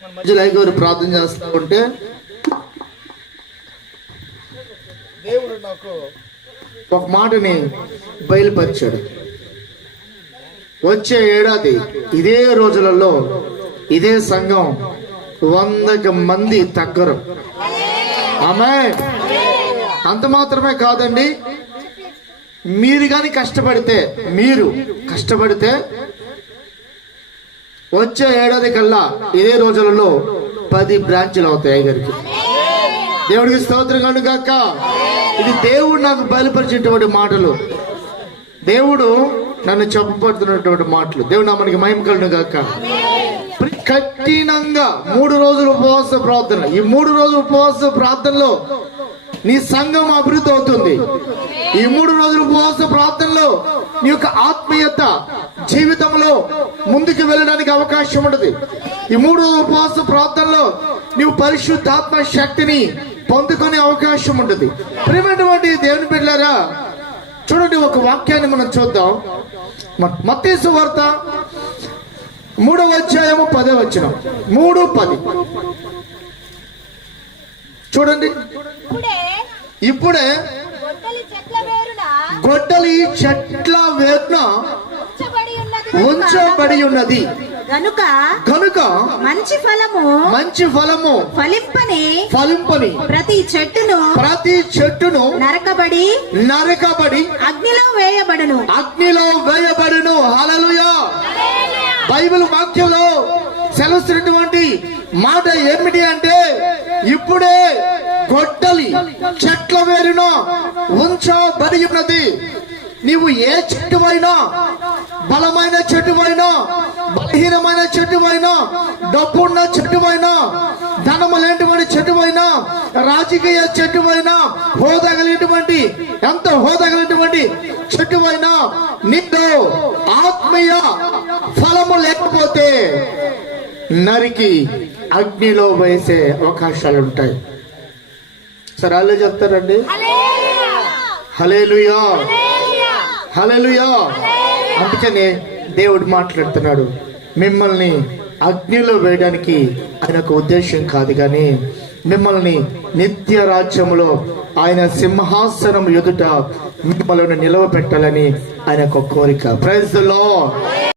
గారు ప్రార్థన చేస్తూ ఉంటే దేవుడు నాకు ఒక మాటని బయలుపరిచాడు. వచ్చే ఏడాది ఇదే రోజులలో ఇదే సంఘం 100 మంది తగ్గరు. ఆమె అంత మాత్రమే కాదండి, మీరు కానీ కష్టపడితే వచ్చే ఏడాది కల్లా ఇదే రోజులలో 10 బ్రాంచ్లు అవుతాయి గారికి. దేవుడికి స్తోత్రం కనుగాక. ఇది దేవుడు నాకు బయలుపరిచినటువంటి మాటలు, దేవుడు నన్ను చెప్పబడుతున్నటువంటి మాటలు. దేవుడు మనకి మహిమ కలుగును గాక. కఠినంగా 3 రోజులు ఉపవాస ప్రార్థన. ఈ 3 రోజుల ఉపవాస ప్రార్థనలో నీ సంఘం అభివృద్ధి అవుతుంది. ఈ 3 రోజుల ఉపవాస ప్రార్థనలో నీ యొక్క ఆత్మీయత జీవితంలో ముందుకు వెళ్ళడానికి అవకాశం ఉంటుంది. ఈ 3 రోజుల ఉపవాస ప్రార్థనలో నీవు పరిశుద్ధాత్మ శక్తిని పొందుకునే అవకాశం ఉంటుంది. ప్రియమైనటువంటి దేవుని బిడ్డలారా, చూడండి, ఒక వాక్యాన్ని మనం చూద్దాం. మత్తయి సువార్త 3వ అధ్యాయము 10వ వచనం. 3:10 చూడండి. ఇప్పుడే గొడ్డలి చెట్ల వేరున ఉంచబడి ఉన్నది గనుక మంచి ఫలము ఫలింపని ప్రతి చెట్టును నరకబడి అగ్నిలో వేయబడును. హల్లెలూయా. బైబిల్ వాక్యంలో సెలవుస్తున్నటువంటి మాట ఏమిటి అంటే, ఇప్పుడే గొడ్డలి చెట్ల వేరున ఉంచబడి ఉన్నది. నీవు ఏ చెట్టు అయినా, బలమైన చెట్టు అయినా, బలహీనమైన చెట్టు అయినా, డబ్బున్న చెట్టు అయినా, ధనము లేనటువంటి చెట్టు అయినా, రాజకీయ చెట్టు అయినా, హోదా కలిగినటువంటి ఎంత హోదా కలిగినటువంటి చెట్టు అయినా, నిన్ను ఆత్మీయ ఫలము లేకపోతే నరికి అగ్నిలో వేసే అవకాశాలు ఉంటాయి. సరే అల్లే చెప్తారండి. హల్లెలూయా, హల్లెలూయా. అందుకనే దేవుడు మాట్లాడుతున్నాడు, మిమ్మల్ని అగ్నిలో వేయడానికి ఆయన ఒక ఉద్దేశం కాదు, కానీ మిమ్మల్ని నిత్య రాజ్యములో ఆయన సింహాసనం ఎదుట మిమ్మల్ని నిలవబెట్టాలని ఆయన ఒక కోరిక. Praise the lord.